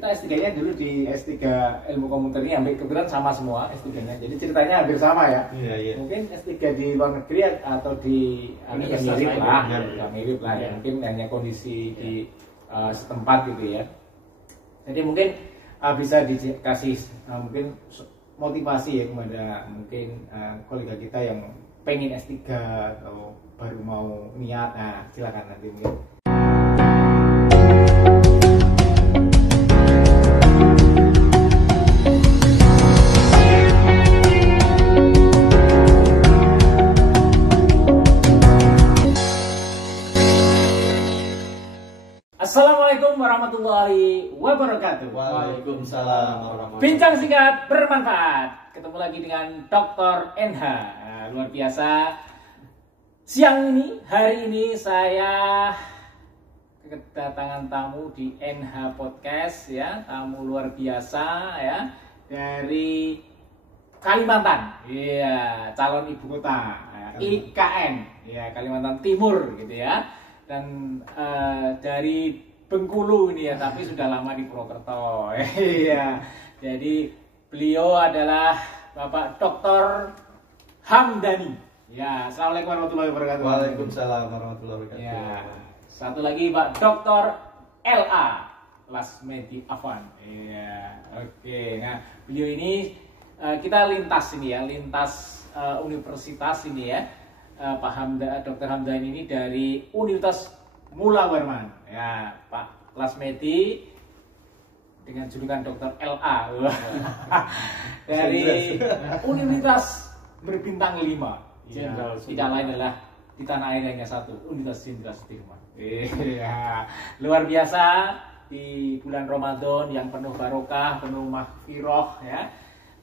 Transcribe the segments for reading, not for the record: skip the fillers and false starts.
Kita S3-nya dulu di S3 ilmu komputer ini ambil kebetulan sama semua S3-nya. Jadi ceritanya hampir sama ya. Iya. Mungkin S3 di luar negeri atau di ini yang mirip lah, mirip lah ya. Mungkin hanya kondisi di setempat gitu ya. Jadi mungkin bisa dikasih mungkin motivasi ya kepada mungkin kolega kita yang pengen S3 atau baru mau niat. Nah, silakan nanti mungkin. Assalamualaikum warahmatullahi wabarakatuh. Waalaikumsalam warahmatullahi wabarakatuh. Bincang singkat bermanfaat. Ketemu lagi dengan Dr. NH. Luar biasa. Siang ini, hari ini saya kedatangan tamu di NH Podcast ya, tamu luar biasa ya dari Kalimantan. Iya, calon ibu kota IKN. Ya, Kalimantan Timur gitu ya. Dan dari Bengkulu ini ya, tapi sudah lama di Purwokerto. Iya. Jadi beliau adalah Bapak Dr. Hamdani. Ya, assalamualaikum warahmatullahi wabarakatuh. Waalaikumsalam warahmatullahi wabarakatuh. Ya, satu lagi Pak Dr. LA Lasmedi Afan. Iya, oke. Nah, beliau ini kita lintas ini ya, lintas universitas ini ya. Pak Dr. Hamdani ini dari Universitas Mula Warman. Ya, Pak Lasmedi dengan julukan Dr. LA dari Universitas Berbintang 5. Ya, tidak lain adalah di tanah air hanya satu, Universitas Jenderal Sudirman. Iya, luar biasa di bulan Ramadan yang penuh barokah, penuh maghfirah ya,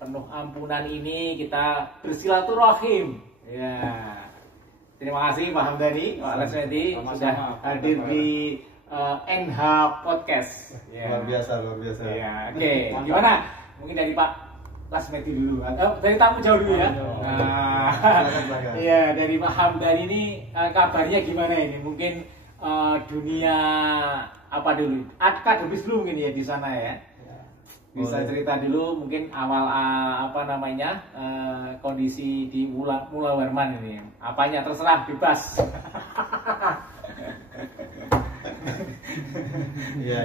penuh ampunan ini kita bersilaturahim. Ya. Terima kasih Pak Hamdani, Pak Lasmedi sudah hadir di NH Podcast. Ya. Luar biasa. Ya, oke. Gimana? Mungkin dari Pak Lasmedi dulu, atau dari tamu jauh dulu ya. Nah, iya dari Pak Hamdani ini kabarnya gimana ini? Mungkin dunia apa dulu? Akademis dulu mungkin ya di sana ya. Bisa cerita dulu mungkin awal kondisi di Mula Warman ini. Apanya terserah, bebas.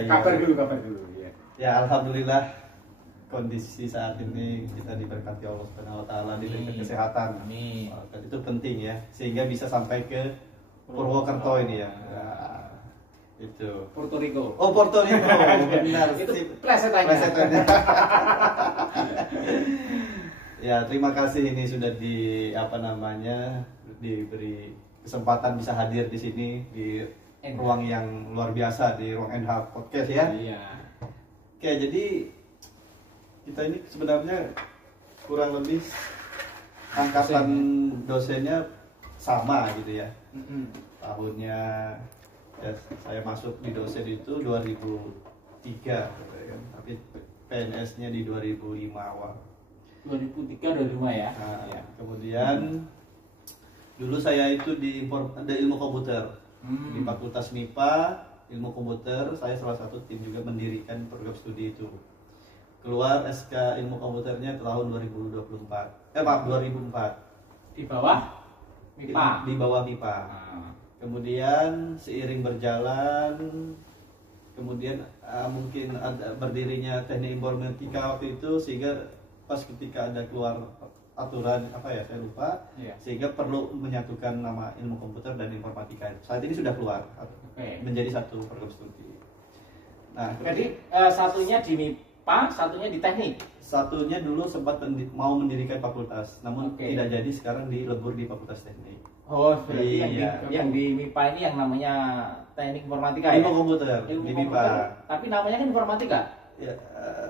Kabar dulu ya. Ya, alhamdulillah kondisi saat ini kita diberkati Allah Subhanahu wa taala, diberikan kesehatan. Amin. Dan itu penting ya, sehingga bisa sampai ke Purwokerto ini ya. Itu Puerto Rico. Oh, Puerto Rico. Benar. Itu plesetannya. Ya, terima kasih ini sudah diberi kesempatan bisa hadir di sini di ruang yang luar biasa, di ruang NH Podcast ya. Iya. Oke, jadi kita ini sebenarnya kurang lebih angkatan dosennya sama gitu ya. Tahunnya ya, saya masuk di dosen itu 2003 kan, tapi PNS-nya di 2005 awal. 2003 2005 ya. Nah, ya. Kemudian dulu saya itu di ilmu komputer di Fakultas MIPA ilmu komputer. Saya salah satu tim juga mendirikan program studi itu. Keluar SK ilmu komputernya tahun 2004. 2004. Di bawah MIPA. Di bawah MIPA. Kemudian seiring berjalan, kemudian mungkin ada berdirinya teknik informatika waktu itu, sehingga pas ketika ada keluar aturan saya lupa, sehingga perlu menyatukan nama ilmu komputer dan informatika. Saat ini sudah keluar menjadi satu program studi. Nah, jadi satunya di MIPA, satunya di teknik. Satunya dulu sempat mau mendirikan fakultas, namun tidak jadi, sekarang dilebur di fakultas teknik. Oh, berarti yang di MIPA ini yang namanya teknik informatika ilmu komputer, ilmu di komputer, MIPA. tapi namanya kan informatika. Ya,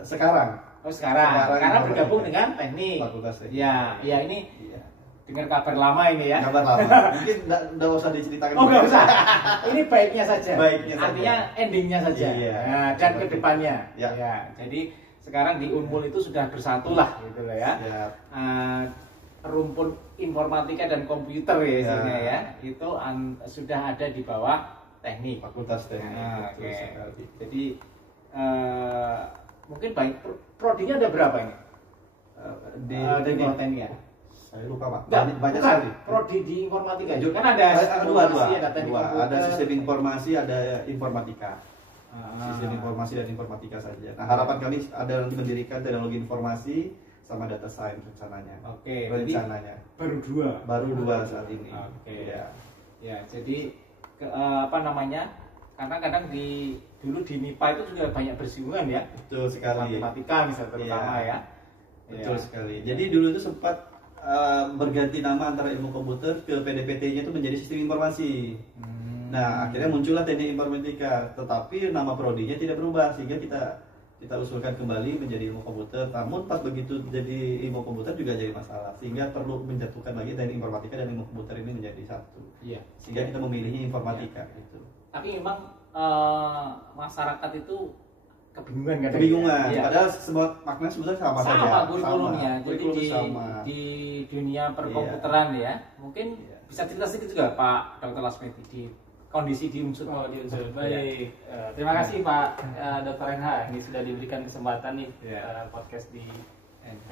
sekarang. Oh, sekarang bergabung dengan teknik. Fakultas teknik. Ya, ini dengar kabar lama ini ya. Kabar lama. Mungkin enggak usah diceritakan. Oh, enggak usah. Ini baiknya saja. Artinya endingnya saja. Iya. Nah, dan kedepannya. Ya. Jadi sekarang di Unmul itu sudah bersatu lah gitu loh ya. Rumpun informatika dan komputer ya isinya ya. Itu sudah ada di bawah teknik. Fakultas teknik. Jadi mungkin banyak prodinya ada berapa ini? Di teknik ya. Saya lupa Pak. Enggak, Banyak bukan. sekali. Prodi di informatika juga kan ada Dua. ada teknik komputer. Ada sistem informasi, ada informatika. Sistem informasi dan informatika saja. Nah, harapan kami ada mendirikan teknologi informasi sama data science rencananya. Oke, rencananya. Baru dua saat ini. Oke. Ya. Ya, jadi apa namanya? Karena kadang dulu di MIPA itu juga banyak bersinggungan ya. Betul sekali. Matematika misalnya terutama ya. Betul sekali. Jadi dulu itu sempat berganti nama antara ilmu komputer ke PDPT-nya itu menjadi sistem informasi. Nah, akhirnya muncullah teknik informatika, tetapi nama prodinya tidak berubah sehingga kita usulkan kembali menjadi ilmu komputer. Namun pas begitu jadi ilmu komputer juga jadi masalah, sehingga perlu menjatuhkan lagi teknik informatika dan ilmu komputer ini menjadi satu. Iya. Sehingga kita memilihnya informatika gitu. Tapi memang masyarakat itu kebingungan kan? Kebingungan. Ya. Padahal semua makna sebetulnya sama saja. Sama kurikulumnya. Jadi Kurikulum sama. di dunia perkomputeran ya, mungkin bisa cerita sedikit juga Pak Dr. Lasmeti di kondisi di Unsur. Oh, di Unsur. Baik. Terima kasih Pak Dr. NH. Ini sudah diberikan kesempatan nih podcast di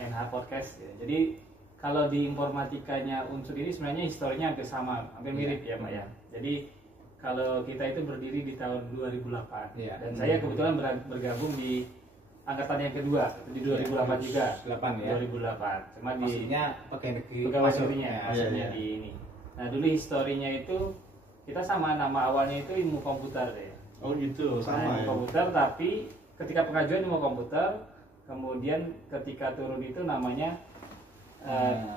NH Podcast. Ya. Jadi kalau di informatikanya Unsur ini sebenarnya historinya hampir sama, hampir mirip ya Pak ya. Jadi kalau kita itu berdiri di tahun 2008 dan saya kebetulan bergabung di angkatan yang kedua di 2008 juga. 8 ya. 2008. Cuma Maksudnya pegawai negerinya maksudnya di ini. Nah, dulu historinya itu kita sama, nama awalnya itu ilmu komputer ya. Oh gitu, sama Ilmu ya. komputer, tapi ketika pengajuan ilmu komputer, kemudian ketika turun itu namanya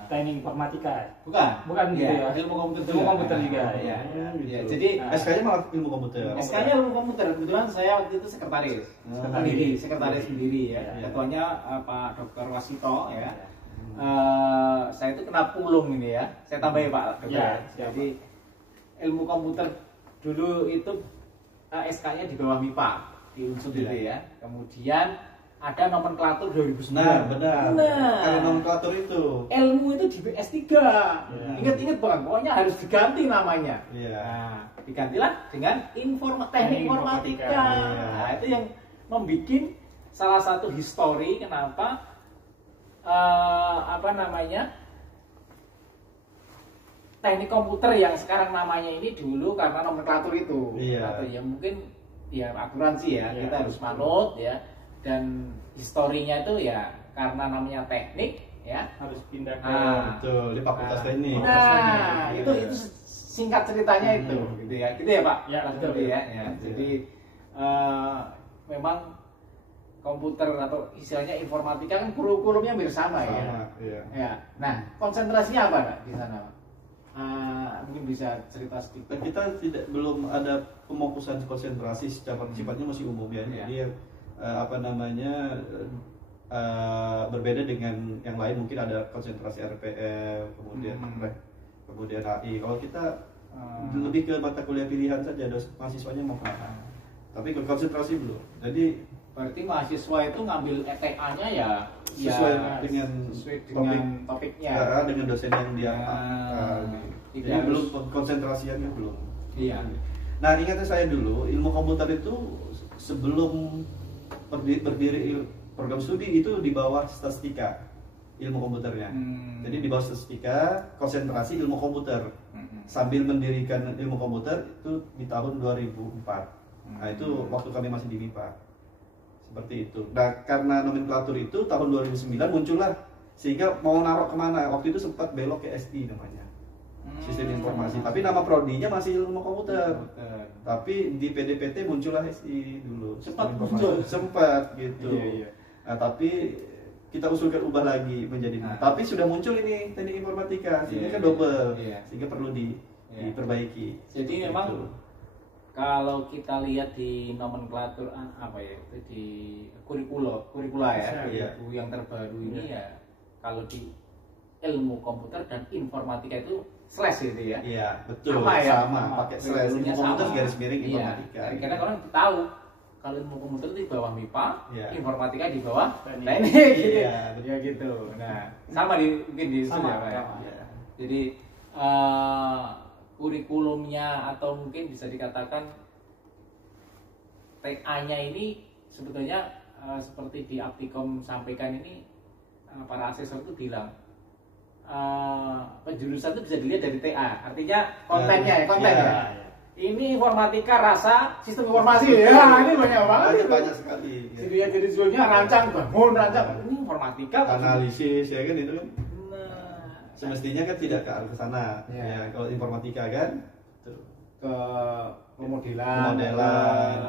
teknik informatika. Bukan gitu ya. Ilmu komputer. Ilmu komputer juga. Ya. Gitu. Ya, jadi SK-nya malah ilmu komputer. SK-nya ilmu komputer. Kebetulan saya waktu itu sekretaris. Sekretaris sendiri ya. Ketuanya Pak Dr. Wasito ya. Saya itu kena pulung ini ya. Saya tambahin Pak. Ya, jadi ilmu komputer dulu itu SK-nya di bawah MIPA di Unsur itu ya. Kemudian ada nomenklatur 2009. Nah, benar. Nah, Karena nomenklatur itu. ilmu itu di S3. Ingat-ingat Bang, pokoknya harus diganti namanya. Nah, digantilah dengan teknik informatika. Nah, itu yang membuat salah satu histori kenapa teknik komputer yang sekarang namanya ini dulu karena nomenklatur itu. Atau ya mungkin ya aturansi ya, kita harus manut ya. Dan historinya itu ya karena namanya teknik ya Harus pindah ke betul, di fakultas teknik. Nah, itu singkat ceritanya itu gitu ya. Gitu ya, Pak? Ya, betul ya. Jadi memang komputer atau istilahnya informatika kan kurikulumnya hampir sama ya. Ya. Nah, konsentrasinya apa Pak di sana, Pak? Mungkin bisa cerita sedikit. Kita belum ada pemokusan konsentrasi sifatnya masih umum ya. Jadi berbeda dengan yang lain, mungkin ada konsentrasi RPL, kemudian AI. Kalau kita lebih ke mata kuliah pilihan saja, mahasiswanya mau kemana. Tapi konsentrasi belum. Jadi berarti mahasiswa itu ngambil ETA-nya ya sesuai dengan topiknya, dengan dosen yang dia jadi belum konsentrasinya belum. Iya. Nah, ingatnya saya dulu, ilmu komputer itu sebelum berdiri program studi itu di bawah statistika ilmu komputernya. Jadi di bawah statistika konsentrasi ilmu komputer. Sambil mendirikan ilmu komputer itu di tahun 2004. Nah, itu waktu kami masih di MIPA. Seperti itu. Nah, karena nomenklatur itu tahun 2009 muncullah, sehingga mau naruh kemana? Waktu itu sempat belok ke SI namanya. Sistem informasi. Tapi nama prodinya masih ilmu komputer. Tapi di PDPT muncullah SI dulu. Sempat gitu. Nah, tapi kita usulkan ubah lagi menjadi tapi sudah muncul ini teknik informatika, sehingga kan double. Sehingga perlu diperbaiki. Jadi memang kalau kita lihat di nomenklatur itu di kurikula ya, buku yang terbaru ini ya, kalau di ilmu komputer dan informatika itu slash gitu ya. Iya, betul. Sama. Pakai slash. Ilmu komputer garis miring informatika. Karena orang tahu kalau ilmu komputer itu di bawah MIPA, informatika di bawah teknik. Ya gitu. Nah, sama mungkin di sama. Jadi kurikulumnya atau mungkin bisa dikatakan TA-nya ini sebetulnya seperti di Aptikom sampaikan ini, para asesor itu bilang penjurusan itu bisa dilihat dari TA, artinya kontennya ya, kontennya. Ini informatika, rasa, sistem informasi ya, ini banyak banget. Banyak sekali. Dilihat dari judulnya rancang, bangun, rancang. Ini informatika. Analisis ya kan itu kan. Nah, Semestinya kan tidak ke arah ke sana. Ya. Ya, kalau informatika kan ke pemodelan,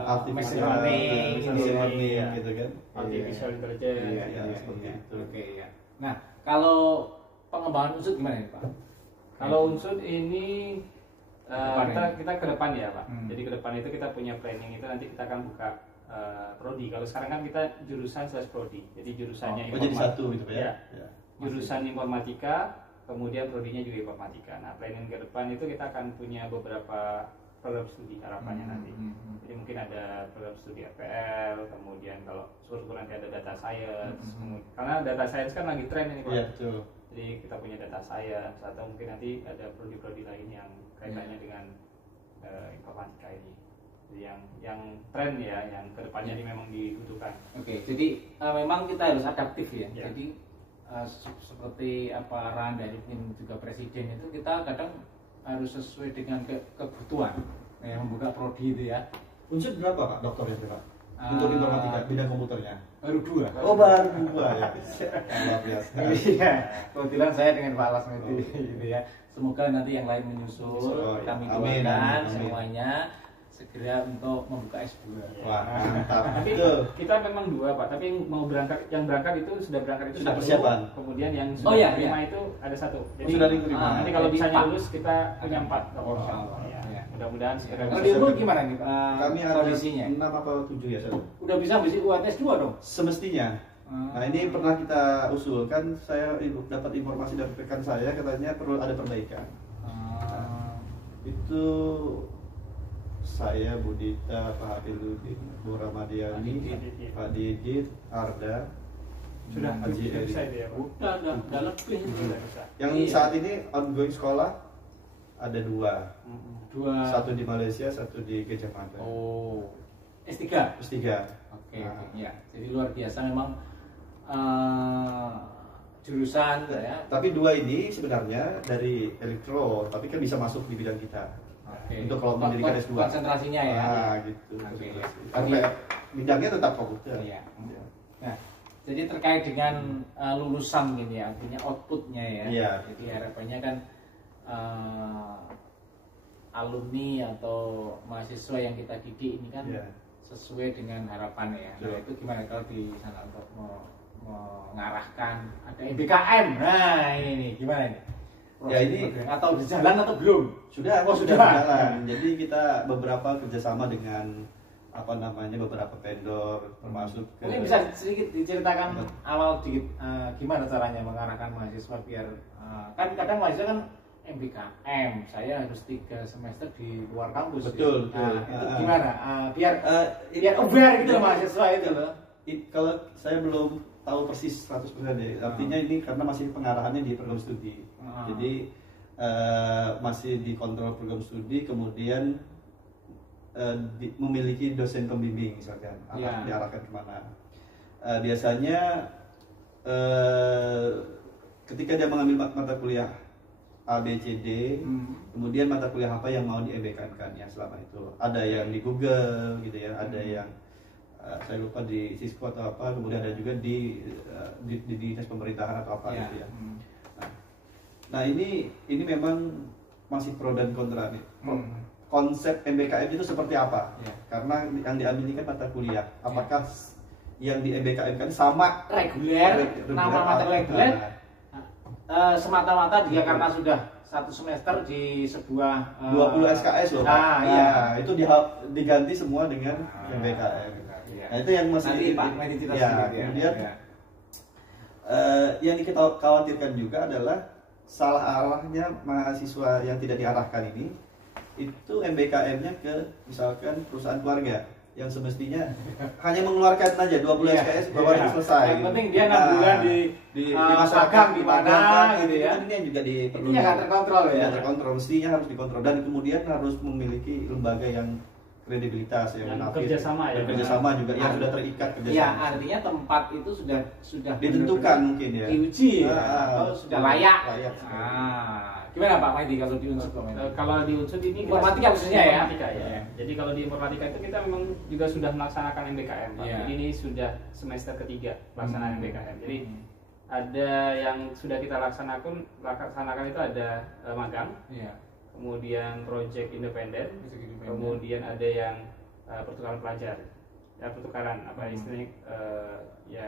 artificial learning, learning iya. gitu kan. Artificial Iya, intelligence. iya, seperti itu. Oke ya. Nah, kalau pengembangan unsur gimana nih Pak? Kalau unsur ini kita ke depan ya Pak. Hmm. Jadi ke depan itu kita punya planning itu nanti kita akan buka prodi. Kalau sekarang kan kita jurusan /prodi. Jadi jurusannya Oh, jadi satu gitu Pak ya. Ya. Jurusan informatika, kemudian prodinya juga informatika. Nah, planning ke depan itu kita akan punya beberapa program studi harapannya nanti. Jadi mungkin ada program studi FPL, kemudian kalau syukur nanti ada data science. Karena data science kan lagi tren ini Pak. Iya, betul. Jadi kita punya data science atau mungkin nanti ada prodi-prodi lain yang kaitannya dengan informatika ini. Jadi yang tren ya, yang kedepannya ini memang dibutuhkan. Oke, jadi memang kita harus adaptif ya. Ya. Jadi seperti apa arahan dari juga presiden itu, kita kadang harus sesuai dengan kebutuhan. Membuka prodi itu ya. Unsur berapa Pak dokternya Pak? Untuk informatika bidang komputernya. Baru 2. Oh, baru 2 ya. Luar biasa. Iya, kebetulan saya dengan Pak Lasmedi gitu ya. Semoga nanti yang lain menyusul, kami Amin, doakan amin. semuanya segera untuk membuka S2. Wah, mantap. Tapi Betul. kita memang 2 Pak, tapi yang berangkat itu sudah berangkat itu Sudah 1, persiapan. kemudian yang Oh, sudah iya, diterima iya. itu ada 1. Jadi sudah diterima. nanti kalau Jadi misalnya 4. lulus kita punya 4. Oh, Ya. iya. Mudah-mudahan segera Kalau bisa. di Unmul gimana nih Pak? Kami ada kondisinya? 6 apa 7 ya, Sir? Udah bisa bisi UATS 2 dong? Semestinya. Nah, ini pernah kita usulkan, saya dapat informasi dari rekan saya katanya perlu ada perbaikan. Itu saya, Budita, Pak Hadiluddin, Bu Ramadiani, Pak Didit, Arda, Sudah Haji Eri. bisa itu ya Pak. Udah lebih. Sudah bisa. Yang Iya. saat ini ongoing sekolah ada 2. 2. Satu di Malaysia, satu di Gajah Mada. Oh. S3. S3. Oke, Nah. ya. Jadi luar biasa memang jurusan ya. Tapi 2 ini sebenarnya dari elektro, tapi kan bisa masuk di bidang kita. Oke. Untuk kalau mendirikan S2. Konsentrasinya ya. Gitu. Oke. Tapi bidangnya tetap komputer. Iya. Nah, jadi terkait dengan lulusan gini ya, artinya outputnya ya. Iya. Jadi harapannya kan alumni atau mahasiswa yang kita didik ini kan Iya. sesuai dengan harapan ya. Nah, Betul. itu gimana kalau di sana untuk mengarahkan ada MBKM. Nah, ini nih gimana ini? Ya, ini- atau di jalan atau belum? Sudah, Oh, sudah sudah. berjalan. Jadi kita beberapa kerjasama dengan beberapa vendor termasuk ke Mungkin bisa sedikit diceritakan awal dikit gimana caranya mengarahkan mahasiswa biar kan kadang mahasiswa kan MBKM, saya harus 3 semester di luar kampus. Betul, ya. Nah, betul. itu gimana? Biar ini aware gitu loh mahasiswa itu loh. Kalau saya belum tahu persis 100% ya. Artinya ini karena masih pengarahannya di program studi. Jadi masih dikontrol program studi, kemudian memiliki dosen pembimbing misalkan, Ya. diarahkan kemana. Biasanya ketika dia mengambil mata kuliah A, B, C, D, kemudian mata kuliah apa yang mau di-MBK-kan ya selama itu. Ada yang di Google gitu ya, ada yang saya lupa di Cisco atau apa, kemudian ada juga di dinas pemerintahan atau apa gitu ya. Nah ini memang masih pro dan kontra nih. Konsep MBKM itu seperti apa? Ya. Karena yang diambil ini kan mata kuliah. Apakah yang di MBKM kan sama Reguler, nama mata reguler semata-mata dia karena sudah 1 semester di sebuah 20 SKS loh Pak. Nah, iya. Itu diganti semua dengan MBKM. Iya. Nah itu yang masih Nanti Pak Medi cerita ya, sedikit ya. kemudian Ya. yang kita khawatirkan juga adalah salah arahnya mahasiswa yang tidak diarahkan ini, itu MBKM-nya ke misalkan perusahaan keluarga yang semestinya hanya mengeluarkan aja 20 SKS bahwa itu selesai. Yang penting dia 6 bulan di masyarakat di mana gitu ya. Ini yang juga Ini nggak terkontrol ya. Tidak terkontrol, mestinya harus dikontrol dan kemudian harus memiliki lembaga yang kredibilitas ya, Dan munafik. kerjasama ya. Kerjasama juga yang sudah terikat Iya, kerjasama. artinya tempat itu sudah Ditentukan benar-benar mungkin ya. diuji ya, Ah, atau sudah layak. Layak sekali. Gimana Pak Maidi kalau di unsur Pak Maidi? Kalau di unsur ini kita- Informatika khususnya ya? Informatika ya. Iya. Jadi kalau di informatika itu kita memang juga sudah melaksanakan MBKM, Pak. Iya. Jadi ini sudah semester ketiga pelaksanaan MBKM. Jadi ada yang sudah kita laksanakan itu ada magang, Iya. kemudian project independen, Bisa gitu, Pak. kemudian ada yang pertukaran pelajar, ya pertukaran apa istilahnya ya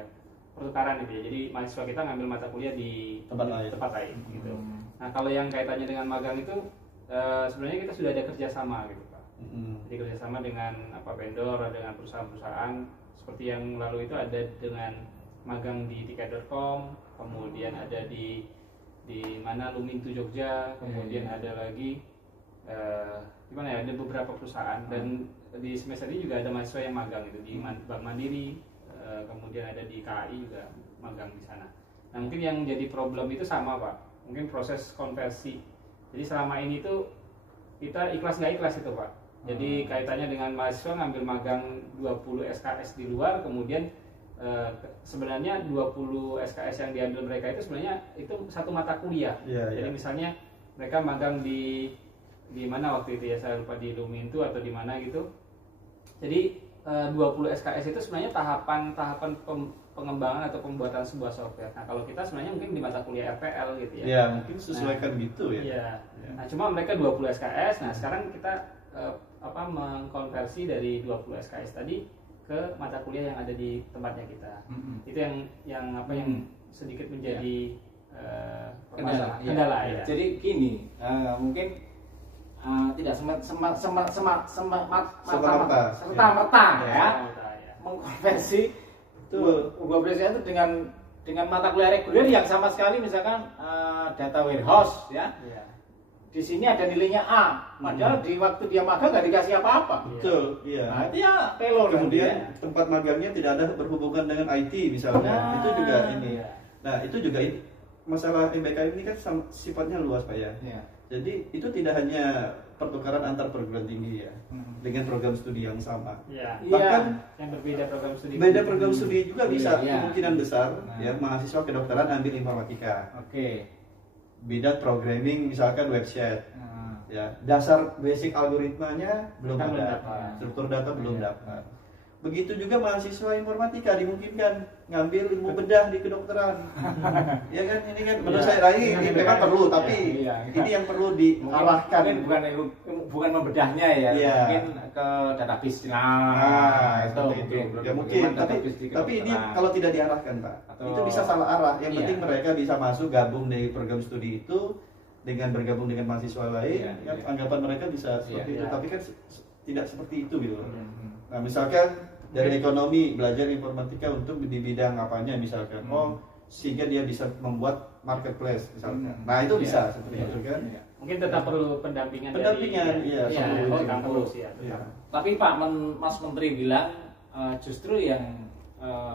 pertukaran itu ya. Jadi mahasiswa kita ngambil mata kuliah di Tempat lain. gitu. Nah kalau yang kaitannya dengan magang itu sebenarnya kita sudah ada kerjasama gitu Pak. Jadi kerjasama dengan vendor, dengan perusahaan-perusahaan seperti yang lalu itu ada dengan magang di tiket.com, kemudian ada di mana Lumintu Jogja, kemudian ada lagi di mana ya, ada beberapa perusahaan dan di semester ini juga ada mahasiswa yang magang itu di Bank Mandiri, kemudian ada di KAI juga magang di sana. Nah mungkin yang jadi problem itu sama Pak, mungkin proses konversi. Jadi selama ini tuh kita ikhlas nggak ikhlas itu Pak. Jadi kaitannya dengan mahasiswa ngambil magang 20 SKS di luar, kemudian sebenarnya 20 SKS yang diambil mereka itu sebenarnya itu satu mata kuliah. Jadi misalnya mereka magang di mana waktu itu ya, saya lupa di Lumintu atau di mana gitu. Jadi 20 SKS itu sebenarnya tahapan pengembangan atau pembuatan sebuah software. Nah kalau kita sebenarnya mungkin di mata kuliah RPL gitu ya. Ya mungkin sesuaikan gitu ya. Iya. Nah cuma mereka 20 SKS. Nah sekarang kita mengkonversi dari 20 SKS tadi ke mata kuliah yang ada di tempatnya kita. Itu yang sedikit menjadi kendala ya. Jadi gini, mungkin tidak serta-merta ya mengkonversi itu dengan mata kuliah reguler yang sama sekali misalkan data warehouse ya. Di sini ada nilainya A, padahal di waktu dia magang nggak dikasih apa-apa. Betul, iya. Nah, itu ya pelo. Kemudian tempat magangnya tidak ada berhubungan dengan IT misalnya. Itu juga ini. Nah, itu juga masalah MBKM ini kan sifatnya luas Pak ya. Jadi itu tidak hanya pertukaran antar perguruan tinggi ya, dengan program studi yang sama. Bahkan yang berbeda program studi. Beda program studi juga bisa kemungkinan besar ya mahasiswa kedokteran ambil informatika. Beda programming misalkan website. Ya, dasar basic algoritmanya belum ada. Struktur data belum dapat. Begitu juga mahasiswa informatika dimungkinkan ngambil ilmu bedah di kedokteran. Ya kan, ini kan menurut saya ini memang perlu, tapi ini yang perlu diarahkan. Bukan membedahnya ya, mungkin ke database. Itu ya mungkin, tapi ini kalau tidak diarahkan Pak, itu bisa salah arah. Yang penting mereka bisa masuk gabung di program studi itu dengan bergabung dengan mahasiswa lain, anggapan mereka bisa seperti itu, tapi kan tidak seperti itu gitu. Nah misalkan dari ekonomi belajar informatika untuk di bidang apanya misalkan, sehingga dia bisa membuat marketplace misalkan. Nah itu bisa seperti itu kan. Mungkin tetap perlu pendampingan iya, kampus ya. Tapi Pak Mas Menteri bilang justru yang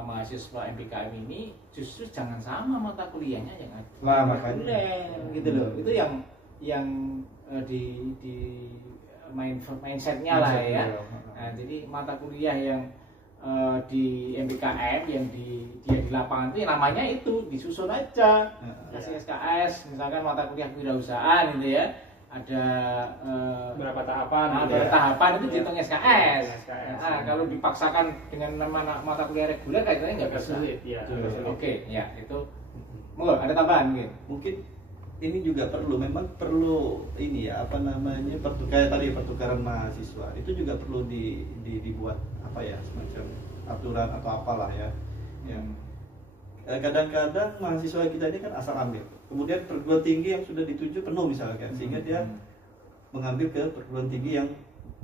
mahasiswa MBKM ini justru jangan sama mata kuliahnya yang ada. Lah makanya gitu loh. Itu yang di mindsetnya lah ya. Nah, jadi mata kuliah yang di MBKM yang dia di lapangan itu namanya itu disusun aja, kasih SKS misalkan mata kuliah kewirausahaan gitu ya, ada berapa tahapan tahapan itu dihitung SKS. Nah, kalau dipaksakan dengan mata kuliah reguler kayaknya nggak bisa. Oke, ya itu monggo ada tambahan mungkin. Mungkin ini juga memang perlu ini ya kayak tadi pertukaran mahasiswa itu juga perlu dibuat semacam aturan atau apalah ya. Kadang-kadang mahasiswa kita ini kan asal ambil, kemudian perguruan tinggi yang sudah dituju penuh misalkan, sehingga dia mengambil ke perguruan tinggi yang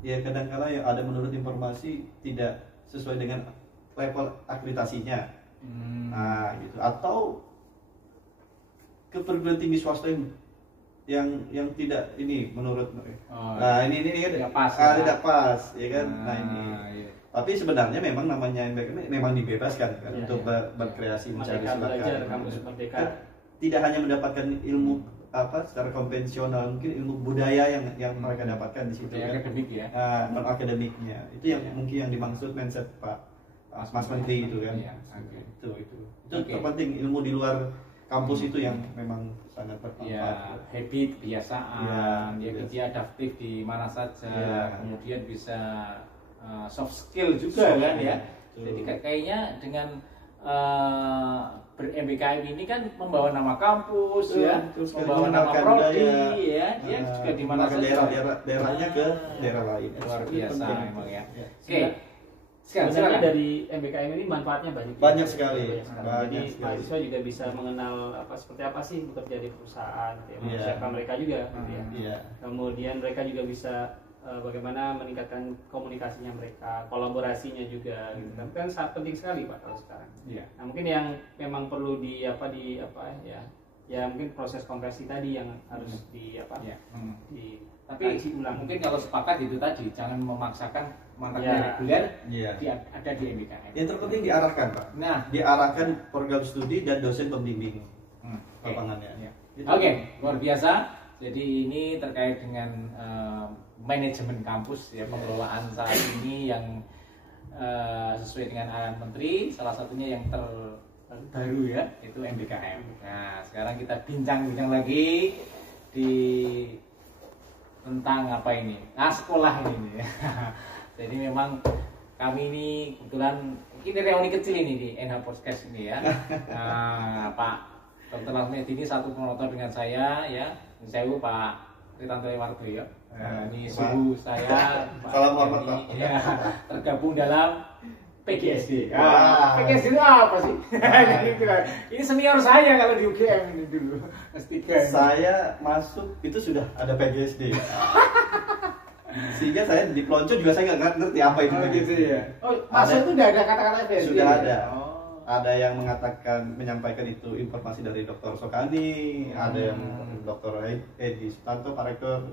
ya kadang-kala yang ada menurut informasi tidak sesuai dengan level akreditasinya. Nah gitu, atau ke perguruan tinggi swasta yang tidak ini menurut mereka. Nah ini kan tidak pas ya kan. Nah ini. Tapi sebenarnya memang namanya memang dibebaskan kan untuk berkreasi mencari belajar kampus merdeka. Tidak hanya mendapatkan ilmu secara konvensional, mungkin ilmu budaya yang mereka dapatkan di situ budaya kan. akademik ya. Non akademiknya itu yang mungkin yang dimaksud mindset Mas Menteri itu kan. Iya, oke. Itu Oke. terpenting, ilmu di luar kampus itu yang memang sangat bermanfaat. Ya, habit, kebiasaan, Ya, dia adaptif di mana saja, Ya. kemudian bisa soft skill juga kan ya. Betul. Jadi kayaknya dengan ber-MBKM ini kan membawa nama kampus ya, Terus membawa nama prodi ya, dia juga di mana saja. daerahnya ke daerah lain. Luar biasa memang ya. Ya. Oke. Sebenarnya Silakan. dari MBKM ini manfaatnya banyak. Banyak sekali. Jadi Banyak sekali. mahasiswa juga bisa mengenal seperti apa sih bekerja di perusahaan, gitu ya. Iya. Mempersiapkan mereka juga, gitu ya. Iya. Kemudian mereka juga bisa bagaimana meningkatkan komunikasinya mereka, kolaborasinya juga, gitu kan sangat penting sekali Pak kalau sekarang. Iya. Nah mungkin yang memang perlu ya mungkin proses konversi tadi yang harus Iya. di Tapi kaji ulang. mungkin kalau sepakat itu tadi, jangan memaksakan mantapnya Ya. reguler Iya. ada di MBKM. Yang terpenting diarahkan, Pak. Nah, Diarahkan program studi dan dosen pembimbing oke. lapangannya. Ya. Itu. Oke, luar biasa. Jadi ini terkait dengan manajemen kampus ya, pengelolaan saat ini yang sesuai dengan arahan menteri. Salah satunya yang terbaru ya, itu MBKM. Nah, sekarang kita bincang-bincang lagi tentang apa ini? Sekolah ini. Jadi memang kami ini kebetulan ini reuni kecil ini di NH Podcast ini ya. Nah, Pak Dr. Lasmedi ini satu promotor dengan saya ya. Saya Pak Ritanto Ewardo ya. Ini suhu saya Pak Salam hormat, Denny, Pak. ya, tergabung dalam PGSD. Wah. PGSD itu apa sih? Gitu kan. Ini senior saya kalau di UGM ini dulu. S3. Saya masuk itu sudah ada PGSD. Sehingga saya di pelonco juga saya nggak ngerti apa itu PGSD. Oh, masuk itu udah ada kata-kata PGSD. Sudah ada. Oh. Ada yang menyampaikan itu informasi dari Dr. Sokani, ada yang Dr. Edi Sutanto, Pak Rektor.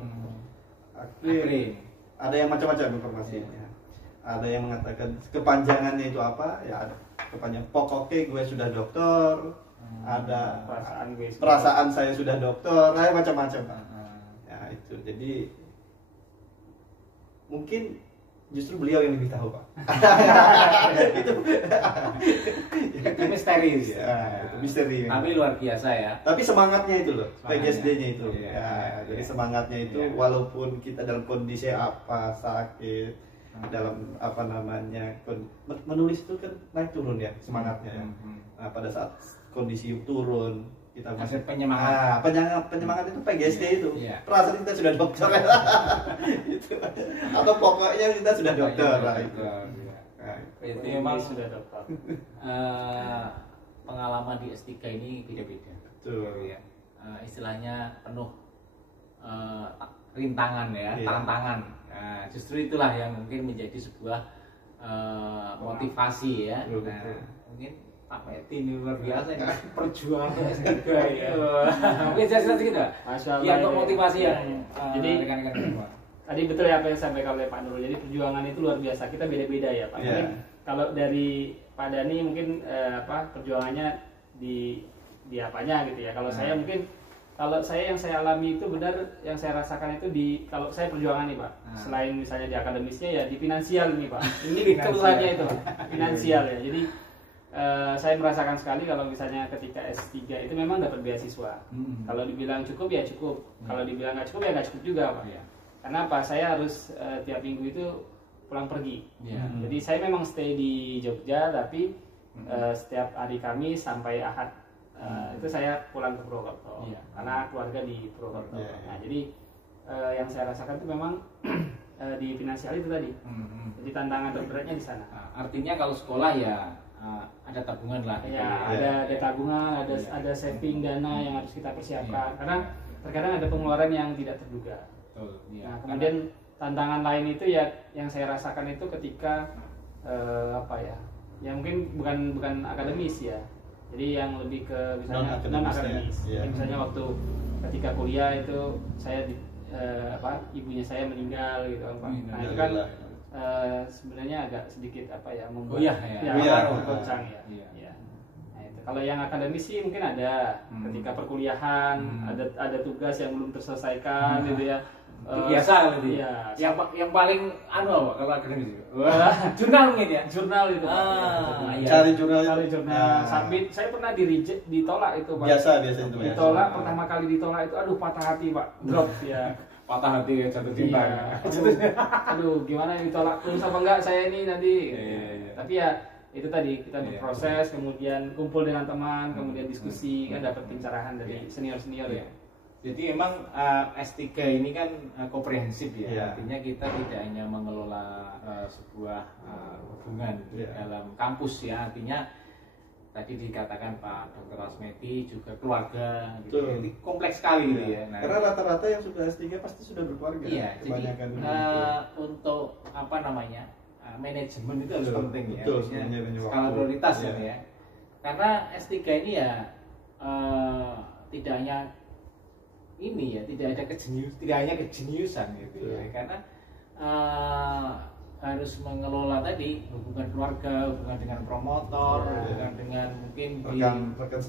Akrim. Ada yang macam-macam informasinya. Ada yang mengatakan kepanjangannya itu apa? Ya ada kepanjangan pokoknya gue sudah dokter. Ada perasaan saya sudah dokter. Nah, macam-macam. Ya itu. Jadi mungkin justru beliau yang lebih tahu, Pak. Itu misteri. Ya, itu misteri. Tapi luar biasa ya. Tapi semangatnya itu loh, Semangatnya. PGSD-nya itu. Iya, Ya, iya. jadi semangatnya itu Iya. walaupun kita dalam kondisi apa, sakit, dalam apa namanya, menulis itu kan naik turun ya semangatnya. Ya. Nah, pada saat kondisi turun, kita Ada penyemangat. penyemangat itu PGSD itu. Iya. Perasaan kita sudah dokter. Itu. Atau pokoknya kita sudah dokter lah itu. Nah, Itu memang sudah dokter. Pengalaman di S3 ini beda-beda. Betul. Ya. Istilahnya penuh rintangan ya, Iya. tantangan. Nah, justru itulah yang mungkin menjadi sebuah motivasi ya. Betul, Nah, betul. mungkin Pak Meti ini luar biasa ini perjuangan S3 ya. Mungkin jelas-jelas gitu Pak. Masya Allah. Ya, untuk motivasi ya. Jadi rekan-rekan semua. tadi betul ya apa yang disampaikan oleh Pak Nurul. Jadi perjuangan itu luar biasa. Kita beda-beda ya Pak. Iya. Mungkin kalau dari Pak Dani mungkin perjuangannya di apanya gitu ya. Kalau saya mungkin yang saya alami itu benar, yang saya rasakan itu kalau saya perjuangan nih Pak. Selain misalnya di akademisnya ya di finansial nih Pak. Ini keluarnya itu finansial ya. Jadi saya merasakan sekali kalau misalnya ketika S3 itu memang dapat beasiswa. Kalau dibilang cukup ya cukup. Kalau dibilang nggak cukup ya nggak cukup juga Pak. Karena apa? Saya harus tiap minggu itu pulang pergi. Jadi saya memang stay di Jogja, tapi setiap hari Kamis sampai Ahad itu saya pulang ke Purwokerto. Karena keluarga di Purwokerto. Nah, jadi yang saya rasakan itu memang di finansial itu tadi. Jadi tantangan terberatnya di sana. Artinya kalau sekolah ya ada tabungan lah. Ya, ada tabungan, ada saving dana yang harus kita persiapkan. Karena terkadang ada pengeluaran yang tidak terduga. Betul, ya. Nah, kemudian tantangan lain itu ya yang saya rasakan itu ketika ya mungkin bukan akademis ya. Jadi yang lebih ke misalnya non akademis. Ya. Misalnya waktu ketika kuliah itu saya ibunya saya meninggal gitu Pak. Nah, itu kan sebenarnya agak sedikit membuat goncang ya. Iya. Nah, itu. Kalau yang akademis sih mungkin ada ketika perkuliahan ada tugas yang belum terselesaikan gitu ya. Biasa gitu. Iya. Yang paling anu apa kalau akademis? Wah, jurnal mungkin ya. Jurnal itu Pak. Iya. Cari jurnal. Cari jurnal. Submit. Saya pernah ditolak itu Pak. Biasa itu. Ditolak pertama kali ditolak itu aduh patah hati Pak. Drop ya. Patah hati ya, jatuh cinta. Iya. Aduh, gimana ditolak terus apa enggak saya ini nanti. Iya. Tapi ya itu tadi kita berproses, kemudian kumpul dengan teman, kemudian diskusi, kan dapat pencerahan dari senior-senior ya. Jadi memang S3 ini kan komprehensif ya. Artinya kita tidak hanya mengelola sebuah hubungan dalam kampus ya. Artinya tadi dikatakan Pak Dr. Asmedi juga keluarga gitu. Jadi kompleks sekali gitu ya. Nah, karena rata-rata yang sudah S3 pasti sudah berkeluarga. Iya, kebanyakan jadi untuk apa namanya? Manajemen itu harus penting ya. Betul, skala prioritas ya. Karena S3 ini ya tidak hanya ini ya, tidak hanya kejeniusan gitu ya. Karena harus mengelola tadi hubungan keluarga, hubungan dengan promotor, hubungan dengan mungkin rekan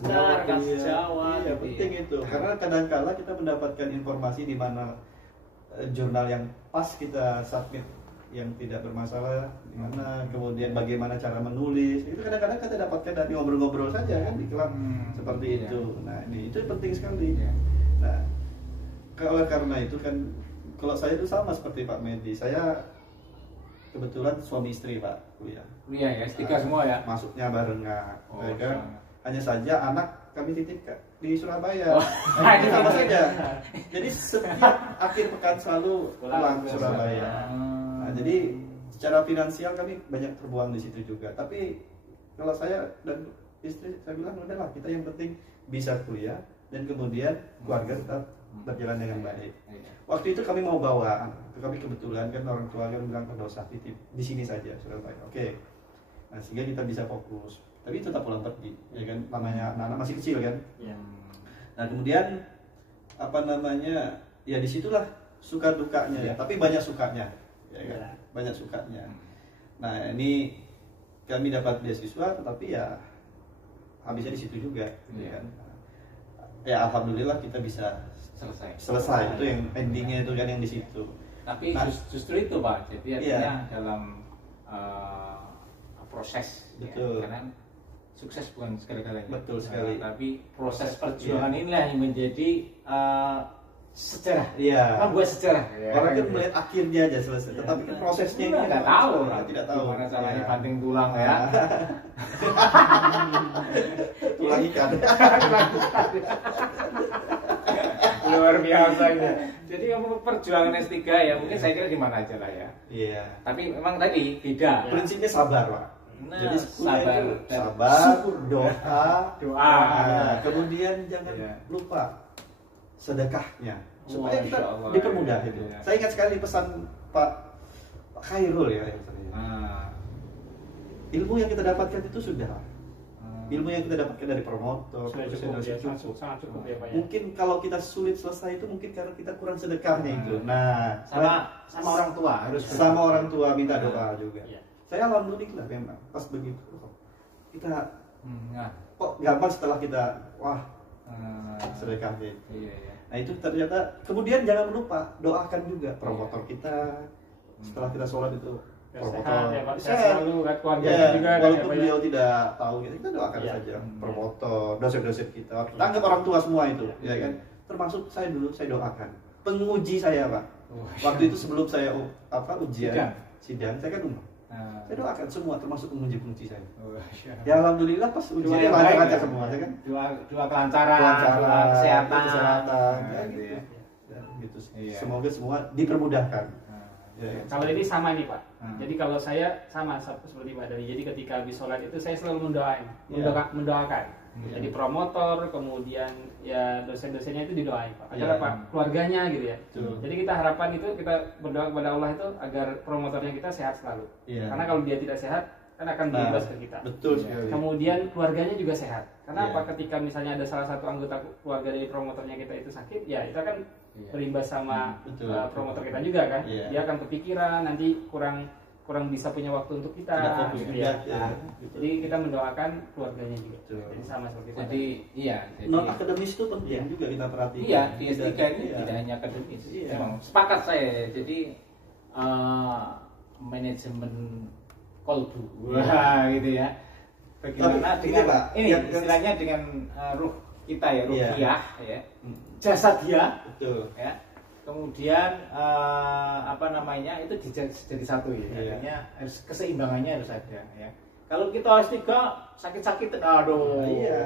sejawat. Iya, penting itu. Karena kadang-kala kita mendapatkan informasi di mana jurnal yang pas kita submit yang tidak bermasalah di mana, kemudian bagaimana cara menulis itu kadang-kadang kita dapatkan dari ngobrol-ngobrol saja kan di kelas seperti itu. Nah ini itu penting sekali. Nah karena itu kan kalau saya itu sama seperti Pak Medi, saya kebetulan suami istri Pak kuliah ya S3 semua ya, masuknya barengan kan. Hanya saja anak kami titipkan di Surabaya. Itu sama saja. Jadi setiap akhir pekan selalu pulang ke Surabaya. Nah, jadi secara finansial kami banyak terbuang di situ juga. Tapi kalau saya dan istri saya bilang udahlah, kita yang penting bisa kuliah dan kemudian keluarga tetap berjalan dengan baik. Waktu itu kami mau bawa, kami kebetulan kan orang tua kan bilang enggak usah titip di sini saja Surabaya. Oke. Nah, sehingga kita bisa fokus. Tapi tetap pulang pergi, ya kan? Namanya anak-anak masih kecil kan. Nah kemudian apa namanya? Ya disitulah suka dukanya ya. Tapi banyak sukanya. Ya kan? Banyak sukanya. Nah ini kami dapat beasiswa, tetapi ya habisnya di situ juga, ya kan? Ya alhamdulillah kita bisa selesai. Itu yang endingnya itu kan yang di situ. Tapi justru itu Pak. Jadi artinya dalam proses, betul. Ya, karena sukses bukan segala-galanya. Betul sekali. Tapi proses perjuangan inilah yang menjadi sejarah. Membuat sejarah. Orang kan melihat akhirnya aja selesai. Tetapi kan prosesnya ini nggak tahu. Tidak tahu. Gimana caranya banting tulang ya. Tulang ikan. Luar biasa ini. Jadi perjuangan S3 ya mungkin saya kira di mana aja lah ya. Iya. Tapi memang tadi beda. Prinsipnya sabar, Pak. Nah, jadi sabar, doa. Nah, kemudian jangan lupa sedekahnya supaya kita dipermudah itu. Saya ingat sekali pesan Pak Khairul ya. Ilmu yang kita dapatkan itu sudah. Ilmu yang kita dapatkan dari promotor, sangat cukup ya Pak ya. Mungkin kalau kita sulit selesai itu mungkin karena kita kurang sedekahnya itu. Nah, sama orang tua harus sama orang tua minta doa juga. Saya alhamdulillah memang pas begitu kita kok gampang setelah kita sedekahnya. Nah itu ternyata kemudian jangan lupa doakan juga promotor kita setelah kita sholat itu. Sehat ya Pak, sehat selalu kan keluarganya juga. Walaupun beliau tidak tahu kita doakan saja promotor, dosen-dosen kita anggap orang tua semua itu, ya kan. Termasuk saya dulu saya doakan penguji saya Pak. Waktu itu sebelum saya ujian sidang saya kan umum. Saya doakan semua termasuk penguji-penguji saya. Ya alhamdulillah pas ujiannya lancar semua, ya kan. Doa kelancaran, kesehatan, ya gitu. Semoga semua dipermudahkan. Kalau ini sama nih Pak. Jadi kalau saya sama seperti Pak Dari. Jadi ketika habis sholat itu saya selalu mendoakan. Jadi promotor, kemudian ya dosen-dosennya itu didoain Pak. Agar apa? Keluarganya gitu ya. Jadi kita harapan itu kita berdoa kepada Allah itu agar promotornya kita sehat selalu. Karena kalau dia tidak sehat kan akan berimbas ke kita. Betul sekali. Kemudian keluarganya juga sehat. Karena apa? Ketika misalnya ada salah satu anggota keluarga dari promotornya kita itu sakit, ya itu akan berimbas sama promotor kita juga kan. Dia akan kepikiran, nanti kurang kurang bisa punya waktu untuk kita. Tidak fokus gitu juga, ya. Nah, gitu. jadi kita mendoakan keluarganya juga. Betul. Jadi sama seperti Pak. Jadi iya, jadi Non akademis itu penting juga kita perhatikan. iya di S3 ini Iya. tidak hanya akademis. Iya. Memang sepakat saya. Jadi manajemen kolbu. Wah, gitu ya. Bagaimana Tapi, dengan Pak, ini yang- istilahnya dengan ruh kita ya, Iya. ruhiyah ya. Hmm. Jasa dia Betul. ya. Kemudian apa namanya itu jadi satu ya. Iya. Artinya harus keseimbangannya harus ada ya. Kalau kita S3 sakit-sakit aduh. Iya.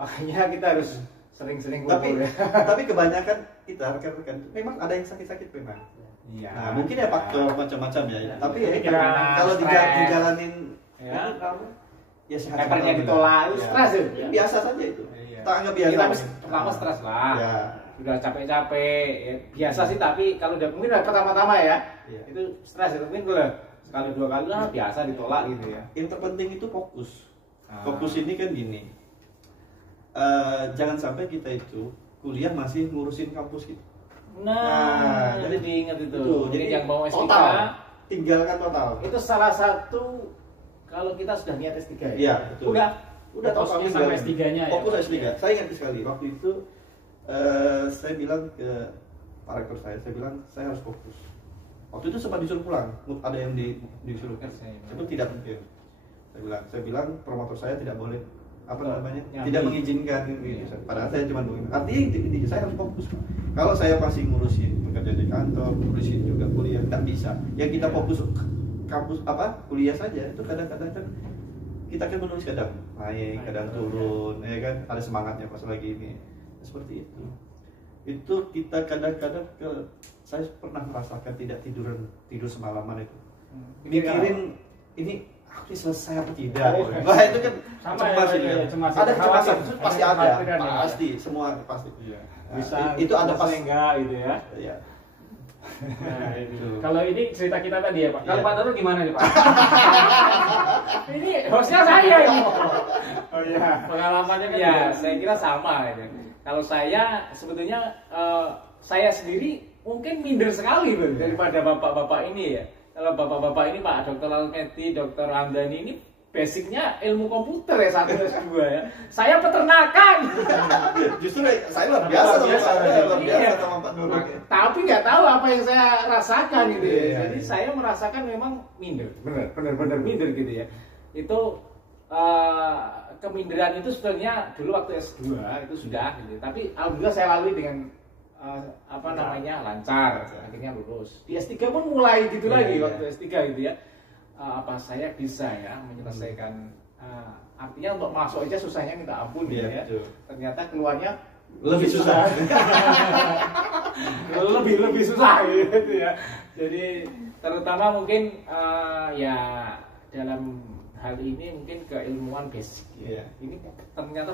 Makanya kita harus sering-sering Tapi kumpul ya. tapi kebanyakan kita rekan-rekan memang ada yang sakit-sakit memang. Iya. Nah, mungkin ya faktor macam-macam ya. Iya. Tapi Mungkin ya, karena kalau stres. dijalanin Ya. itu kamu ya sehat. Papernya ditolak, itu stres ya. Biasa saja itu. Iya. Tak anggap biasa. Kita pertama stres lah. Ya. Sudah capek-capek ya. Biasa sih, tapi kalau udah mungkin udah pertama-tama ya. Iya. Itu stres itu mungkin kalau sekali dua kali lah biasa ditolak gitu ya. Yang terpenting itu fokus. Ah. Fokus ini kan gini. Jangan sampai kita itu kuliah masih ngurusin kampus kita. Nah, jadi diingat itu. Betul. Jadi yang mau S3 total, tinggalkan total. itu salah satu kalau kita sudah niat S3 ya. Iya, betul. Udah total fokusnya tinggalkan. sampai S3-nya ya. Fokus S3. Saya ingat sekali waktu itu saya bilang ke Pak Rektor saya bilang saya harus fokus. Waktu itu sempat disuruh pulang, ada yang disuruh Saya itu tidak mungkin. Saya bilang promotor saya tidak boleh apa namanya Nyambi. tidak mengizinkan gitu. Padahal saya cuma begini. Artinya intinya saya harus fokus. Kalau saya masih ngurusin pekerjaan di kantor, ngurusin juga kuliah, nggak bisa. Yang kita fokus kampus apa kuliah saja itu kadang-kadang kan kita kan menulis kadang naik, kadang turun, ya kan ada semangatnya pas lagi ini seperti itu. Itu kita kadang-kadang saya pernah merasakan tidak tidur semalaman itu. Mikirin ini aku selesai apa tidak. Oh, Wah itu kan sama cemas ya, itu ya, ya. cemas. Ada kecemasan Khawatir. itu pasti Ada ada, kekhawatiran ya. pasti semua pasti. Iya. Nah, Bisa itu ada pas enggak gitu ya. ya. Nah, Itu. kalau ini cerita kita tadi ya Pak. Kalau Iya. Pak Nurul gimana nih Pak? Ini hostnya saya ini. Oh iya. Pengalamannya kan Ya, juga. saya kira sama gitu. Kalau saya sebetulnya saya sendiri mungkin minder sekali Bro, daripada bapak-bapak ini ya. Kalau bapak-bapak ini Pak Dr. Alketi, Dr. Hamdani ini basicnya ilmu komputer ya 1 S2 ya. Saya peternakan. Justru saya luar biasa sama biasa, Pak ya. luar biasa Iya. sama Pak Nurul. Tapi nggak tahu apa yang saya rasakan gitu ya. Iya, Jadi iya. saya merasakan memang minder, benar minder gitu ya. Itu keminderan itu sebenarnya dulu waktu S2 itu sudah gitu. Tapi alhamdulillah saya lalui dengan apa namanya lancar, akhirnya lulus. Di S3 pun mulai gitu Iya, lagi iya. waktu S3 gitu ya. Apa saya bisa ya menyelesaikan artinya untuk masuk aja susahnya minta ampun gitu Iya, ya. betul. Ternyata keluarnya Lebih susah. lebih susah gitu ya. Jadi terutama mungkin ya dalam hal ini mungkin keilmuan basic ya. Iya. Ini ternyata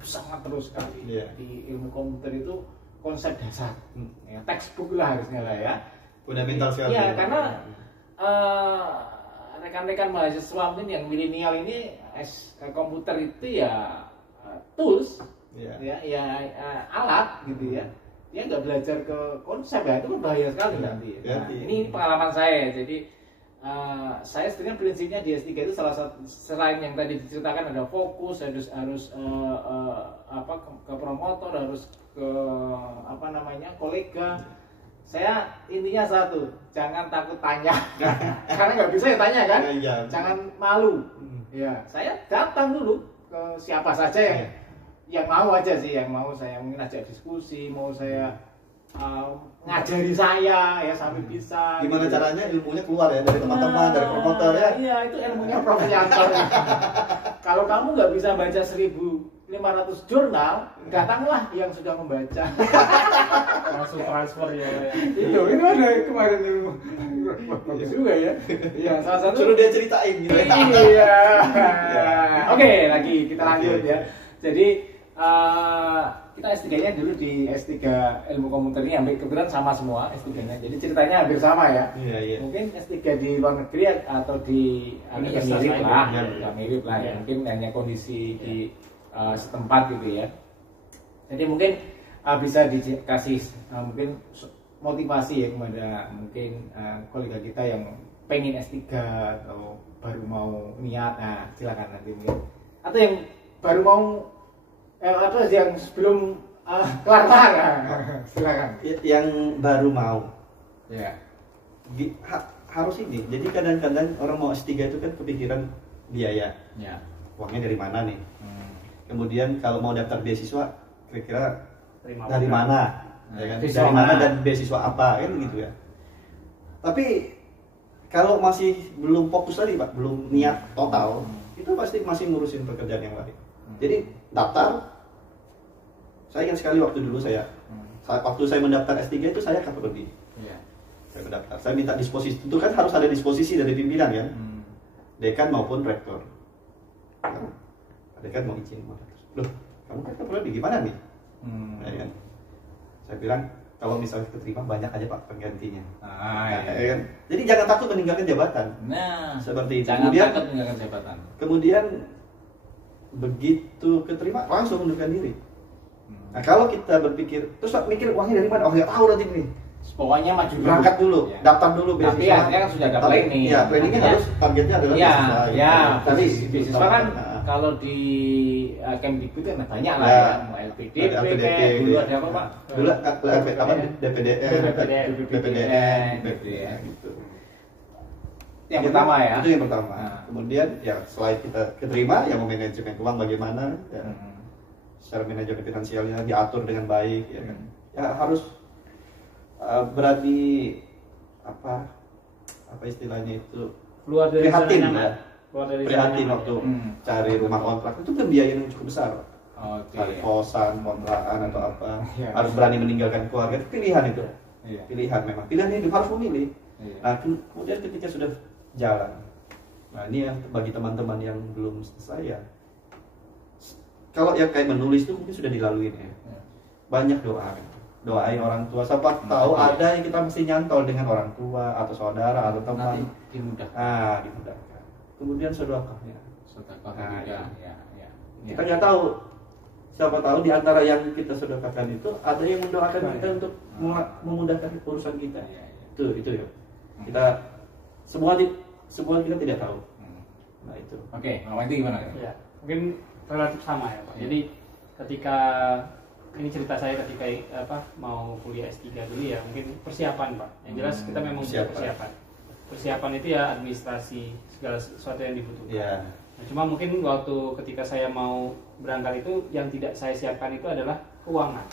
sangat terus sekali. Iya. Di ilmu komputer itu konsep dasar, Hmm. ya, textbook lah harusnya lah ya. Fundamental sekali. Iya, karena rekan-rekan mahasiswa mungkin yang milenial ini komputer itu ya tools, Iya. ya alat gitu ya. Dia nggak belajar ke konsep ya, itu berbahaya sekali Iya, nanti. iya. Nah, ini pengalaman saya. Jadi saya sebenarnya prinsipnya di S3 itu salah satu selain yang tadi diceritakan ada fokus, harus apa ke promotor, harus ke apa namanya kolega. Saya intinya satu, jangan takut tanya, karena nggak bisa ya tanya kan. Iya. Jangan malu. Hmm. Ya, saya datang dulu ke siapa saja yang mau aja sih, yang mau saya mungkin ajak diskusi, mau saya ngajari saya ya sampai bisa. Gimana gitu. caranya ilmunya keluar ya dari teman-teman, dari promotor ya. Iya, itu ilmunya Prof Yanto. Kalau kamu nggak bisa baca 1.500 jurnal, datanglah yang sudah membaca. Langsung transfer ya. Itu ada kemarin ilmu. Bagus juga ya. Iya, salah satu. Suruh dia ceritain gitu ya. Iya. Oke, lagi kita lanjut ya. Jadi kita S3-nya dulu di S3 ilmu komputer ini hampir kebetulan sama semua S3-nya. Jadi ceritanya hampir sama ya. Iya, iya. Mungkin S3 di luar negeri atau di Universitas mirip lain lah, ya. ya, mirip lah ya. Ya. Mungkin hanya kondisi di setempat gitu ya. Jadi mungkin bisa dikasih mungkin motivasi ya kepada mungkin kolega kita yang pengen S3 atau baru mau niat, nah silakan nanti mungkin. Atau yang baru mau atau yang sebelum kelar-kelar, silakan. Yang baru mau. Ya. Harus ini. Jadi kadang-kadang orang mau S3 itu kan kepikiran biaya. Ya. Uangnya dari mana nih? Kemudian kalau mau daftar beasiswa kira-kira dari mana? Ya kan? Dari mana dan beasiswa apa kan gitu ya. Tapi kalau masih belum fokus tadi Pak, belum niat total, itu pasti masih ngurusin pekerjaan yang lain. Jadi daftar, saya ingat sekali waktu dulu waktu saya mendaftar S3 itu saya KPRD. Saya mendaftar, saya minta disposisi, itu kan harus ada disposisi dari pimpinan kan, dekan maupun rektor. Dekan mau izin, loh kamu kan KPRD gimana nih? Ya kan? Saya bilang kalau misalnya keterima banyak aja Pak penggantinya. Ya kan? Jadi jangan takut meninggalkan jabatan. Nah, seperti itu. Jangan takut meninggalkan jabatan. Kemudian begitu keterima langsung mundurkan diri. Nah kalau kita berpikir terus mikir uangnya dari mana? Oh nggak tahu nanti nih. Pokoknya maju dulu. Berangkat dulu, ya. Daftar dulu beasiswa. Tapi artinya kan sudah ada planning. Iya, planningnya harus targetnya adalah beasiswa. Ya, Tapi beasiswa kan kalau di Kemdikbud kan banyak lah ya, mau LPDP, dulu ada apa Pak? Dulu apa DPDN, BPDN gitu. Yang pertama ya. Itu yang pertama. Kemudian ya setelah kita keterima, ya mau manajemen uang bagaimana? Ya, secara manajemen finansialnya diatur dengan baik, ya kan? Ya harus berarti apa istilahnya itu keluar dari prihatin zona ya. Prihatin waktu cari rumah kontrak itu kan biaya yang cukup besar. Cari kosan, kontrakan atau apa, harus berani meninggalkan keluarga, itu pilihan itu. Pilihan memang, pilihan hidup harus memilih. Nah kemudian ketika sudah jalan, nah ini yang bagi teman-teman yang belum selesai ya, kalau yang kayak menulis itu mungkin sudah dilalui ya, banyak doain orang tua. Siapa tahu ada yang kita mesti nyantol dengan orang tua atau saudara atau teman, dimudahkan. Kemudian sedekah ya. Kita nggak tahu, siapa tahu di antara yang kita sedekahkan itu ada yang mendoakan kita untuk memudahkan urusan kita. Itu ya. Kita semua kita tidak tahu. Nah itu. Oke, Pak Wanti gimana? Ya, mungkin relatif sama ya Pak. Jadi ketika ini cerita saya ketika mau kuliah S3 dulu ya, mungkin persiapan Pak. Yang jelas kita memang persiapan. Persiapan itu ya administrasi segala sesuatu yang dibutuhkan. Yeah. Nah, cuma mungkin waktu ketika saya mau berangkat itu yang tidak saya siapkan itu adalah keuangan.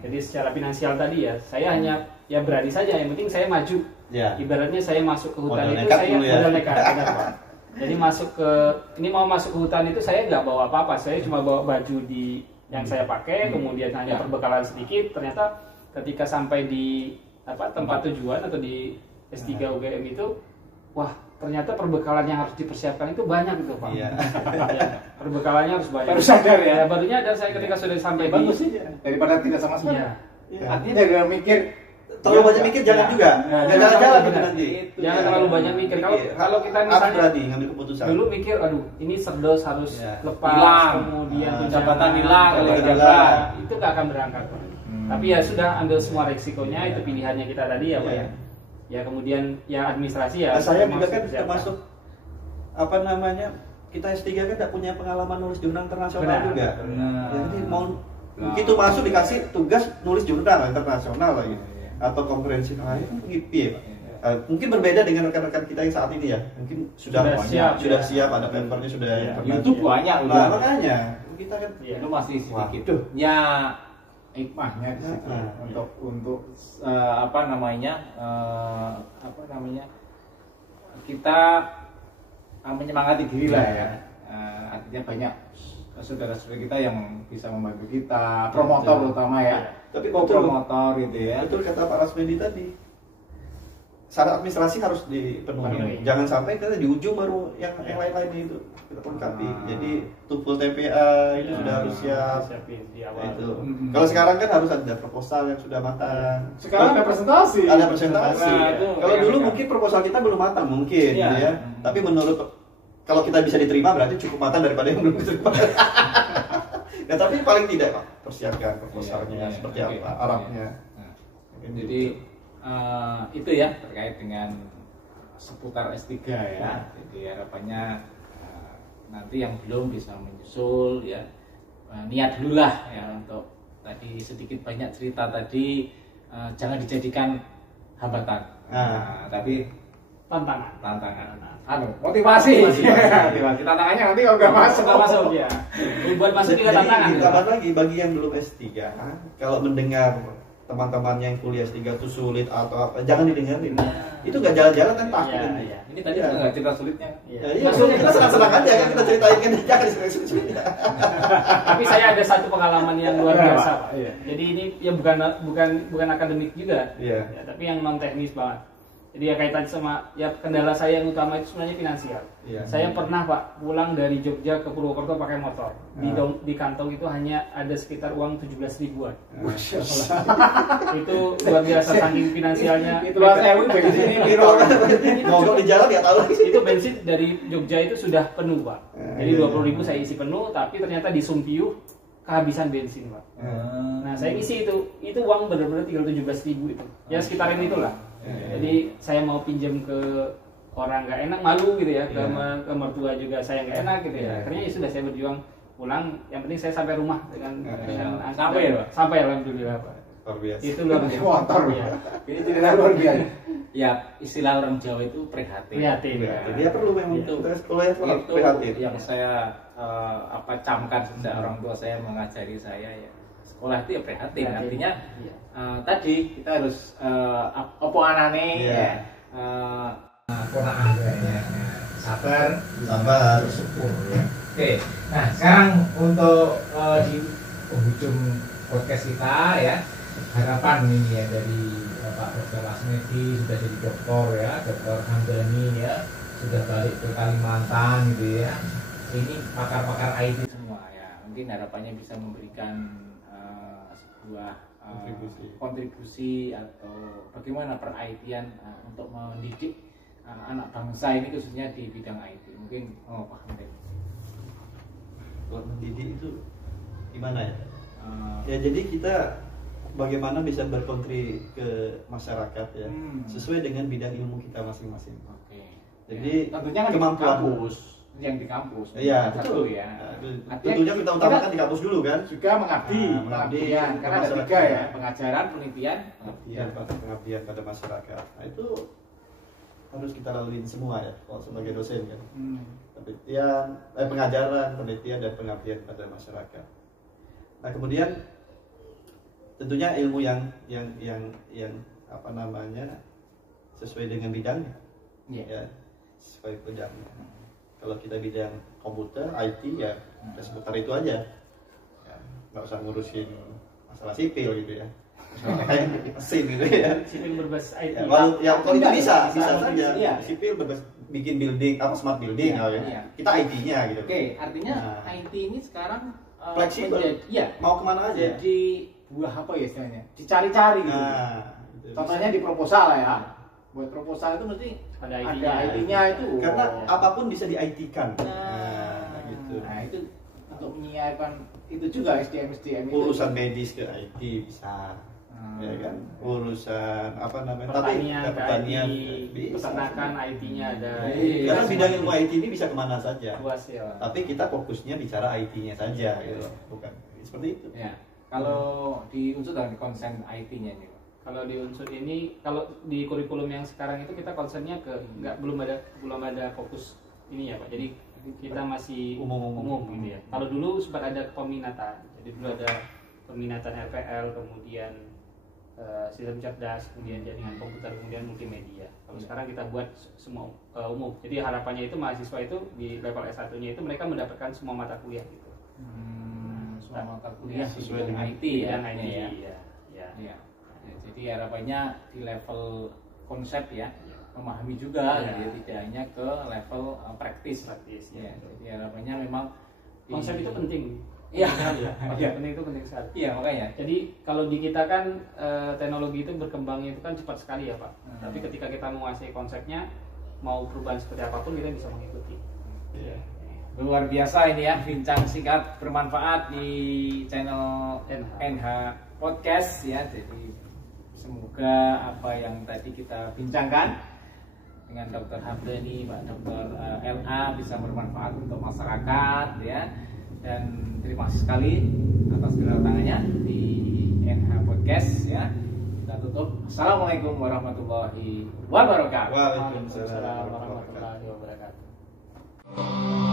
Jadi secara finansial tadi ya, saya hanya ya berani saja. Yang penting saya maju. Yeah. Ibaratnya saya masuk ke hutan modal itu saya modal ya. nekat. Jadi mau masuk ke hutan itu saya nggak bawa apa-apa. Saya cuma bawa baju yang saya pakai, kemudian hanya perbekalan sedikit. Ternyata ketika sampai di tempat tujuan atau di S3 UGM itu, wah ternyata perbekalan yang harus dipersiapkan itu banyak gitu Pak. Iya. Perbekalannya harus banyak. Baru sadar ya. Baru nyadar saya ketika sudah sampai bagus sih daripada tidak sama sekali. Iya. Artinya jangan mikir terlalu banyak mikir, jangan juga. Jalan-jalan gitu nanti. Jangan terlalu banyak mikir. Kalau kita misalnya berani ngambil keputusan. Dulu mikir, aduh ini serdos harus lepas, hilang, kemudian jabatan hilang, itu nggak akan berangkat Pak. Tapi ya sudah, ambil semua resikonya, itu pilihannya kita tadi ya Pak ya. Ya kemudian ya administrasi ya. Nah, saya juga kan termasuk kita S3 kan tidak punya pengalaman nulis jurnal internasional juga. Jadi mau begitu masuk dikasih tugas nulis jurnal internasional lagi atau konferensi lain kan begitu ya Pak. Mungkin berbeda dengan rekan-rekan kita yang saat ini ya. Mungkin sudah siap ada papernya sudah YouTube banyak udah. Makanya kita kan itu masih sedikit. Ya hikmahnya di situ untuk kita menyemangati diri lah ya. Artinya banyak saudara-saudara kita yang bisa membantu kita, promotor terutama ya. Tapi promotor gitu ya. Betul kata Pak Rasmedi tadi. Syarat administrasi harus dipenuhi. Jangan sampai kita di ujung baru yang lain-lainnya itu kita lengkapi. Jadi TOEFL TPA itu sudah harus siap. Di awal. Itu. Kalau sekarang kan harus ada proposal yang sudah matang. Sekarang ada presentasi. Ada presentasi. Kalau dulu mungkin proposal kita belum matang mungkin gitu ya. Tapi menurut kalau kita bisa diterima berarti cukup matang daripada yang belum diterima. Ya tapi paling tidak Pak, persiapkan proposalnya seperti apa, Arabnya. Jadi itu ya terkait dengan seputar S3 ya. Jadi harapannya nanti yang belum bisa menyusul ya, niat dulu lah ya untuk tadi sedikit banyak cerita tadi, jangan dijadikan hambatan, tapi tantangan. Motivasi. Tantangannya nanti kalau nggak masuk ya. Buat masuk juga tantangan. Ditambah lagi bagi yang belum S3, kalau mendengar teman-teman yang kuliah S3 itu sulit atau apa, jangan didengarin. Itu nggak jalan-jalan kan takut. Iya. Ini tadi nggak cerita sulitnya. Iya, kita senang-senang aja kan kita ceritain kan, jangan sulit. Tapi saya ada satu pengalaman yang luar biasa, Pak. Jadi ini ya bukan akademik juga, ya, tapi yang non teknis banget. Jadi ya kaitan sama ya kendala saya yang utama itu sebenarnya finansial. Saya pernah Pak pulang dari Jogja ke Purwokerto pakai motor. Di kantong itu hanya ada sekitar uang 17 ribuan. Masya Allah. Itu luar biasa saking finansialnya. Itu luar saya bensin ini mogok di jalan ya tahu. Itu bensin dari Jogja itu sudah penuh Pak. Jadi 20.000 saya isi penuh, tapi ternyata di Sumpiyuh kehabisan bensin Pak. Nah saya isi itu uang benar-benar tinggal 17.000 itu. Ya sekitarin itulah. Jadi saya mau pinjam ke orang nggak enak, malu gitu ya, ke mertua juga saya nggak enak gitu ya. Akhirnya ya sudah saya berjuang pulang, yang penting saya sampai rumah dengan sampai ya Pak? Sampai alhamdulillah Pak. Luar biasa. Itu luar biasa. Motor ya. Ini cerita luar biasa. Ya istilah orang Jawa itu prihatin. Dia perlu memang itu kuliah prihatin. Yang saya camkan sejak orang tua saya mengajari saya ya. Sekolah itu ya prihatin, artinya tadi kita harus opo anane ya, konaan ya, sabar, bersyukur ya. Oke, nah sekarang untuk di penghujung podcast kita ya, harapan ini ya dari Pak Dr. Lasmedi sudah jadi dokter ya, Dr. Hamdani ya sudah balik ke Kalimantan gitu ya. Ini pakar-pakar IT semua ya, mungkin harapannya bisa memberikan sebuah kontribusi atau bagaimana per-IT-an untuk mendidik anak bangsa ini khususnya di bidang IT. Mungkin Pak Hamdan. Kalau mendidik itu gimana ya? Ya jadi kita bagaimana bisa berkontribusi ke masyarakat ya, sesuai dengan bidang ilmu kita masing-masing. Oke. Jadi ya, tentunya kan kemampuan yang di kampus. Iya, betul ya. Tentunya kita utamakan di kampus dulu kan. Juga mengabdi karena ada 3 ya, pengajaran, penelitian, pengabdian pada masyarakat. Nah, itu harus kita laluin semua ya, kalau sebagai dosen kan. Penelitian, pengajaran, penelitian dan pengabdian pada masyarakat. Nah, kemudian tentunya ilmu yang apa namanya sesuai dengan bidangnya. Ya, sesuai bidangnya. Kalau kita bidang komputer, IT ya seputar itu aja, ya, nggak usah ngurusin masalah sipil gitu ya, kayak mesin gitu ya. Sipil berbasis IT. Ya, kalau itu bisa saja. Sipil berbasis bikin building, smart building, kita IT-nya gitu. Oke, artinya IT ini sekarang fleksibel. Mau kemana aja. Jadi buah apa ya istilahnya? Dicari-cari. Contohnya di proposal ya. Buat proposal itu mesti ada IT-nya itu. Karena apapun bisa di-IT-kan. Gitu. Nah, itu untuk menyiapkan itu juga SDM urusan medis ke IT bisa. Ya kan? Urusan apa namanya? Pertanian, peternakan IT-nya ada. Karena bidang ilmu IT ini bisa kemana saja. Luas ya. Tapi kita fokusnya bicara IT-nya saja gitu. Bukan seperti itu. Ya. Kalau di unsur dan konsen IT-nya nih. Kalau di unsur ini, kalau di kurikulum yang sekarang itu kita konsennya ke belum ada fokus ini ya Pak. Jadi kita masih umum gitu ya. Kalau dulu sempat ada peminatan. Jadi dulu ada peminatan RPL, kemudian sistem cerdas, kemudian jaringan komputer, kemudian multimedia. Kalau sekarang kita buat semua umum. Jadi harapannya itu mahasiswa itu di level S1-nya itu mereka mendapatkan semua mata kuliah gitu. Semua mata kuliah sesuai dengan IT ya. Ya. Jadi harapannya di level konsep ya, memahami juga ya, tidak hanya ke level praktis ya. Jadi harapannya memang konsep itu penting. Iya. Penting itu penting sekali. Iya makanya. Jadi kalau di kita kan teknologi itu berkembangnya itu kan cepat sekali ya Pak. Tapi ketika kita menguasai konsepnya, mau perubahan seperti apapun kita bisa mengikuti. Iya. Luar biasa ini ya, bincang singkat bermanfaat di channel NH Podcast ya. Jadi semoga apa yang tadi kita bincangkan dengan Dr. Hamdani, Pak Dr. LA bisa bermanfaat untuk masyarakat ya. Dan terima kasih sekali atas kedatangannya di NH Podcast ya. Kita tutup. Assalamualaikum warahmatullahi wabarakatuh. Waalaikumsalam Waalaikumsalam warahmatullahi wabarakatuh.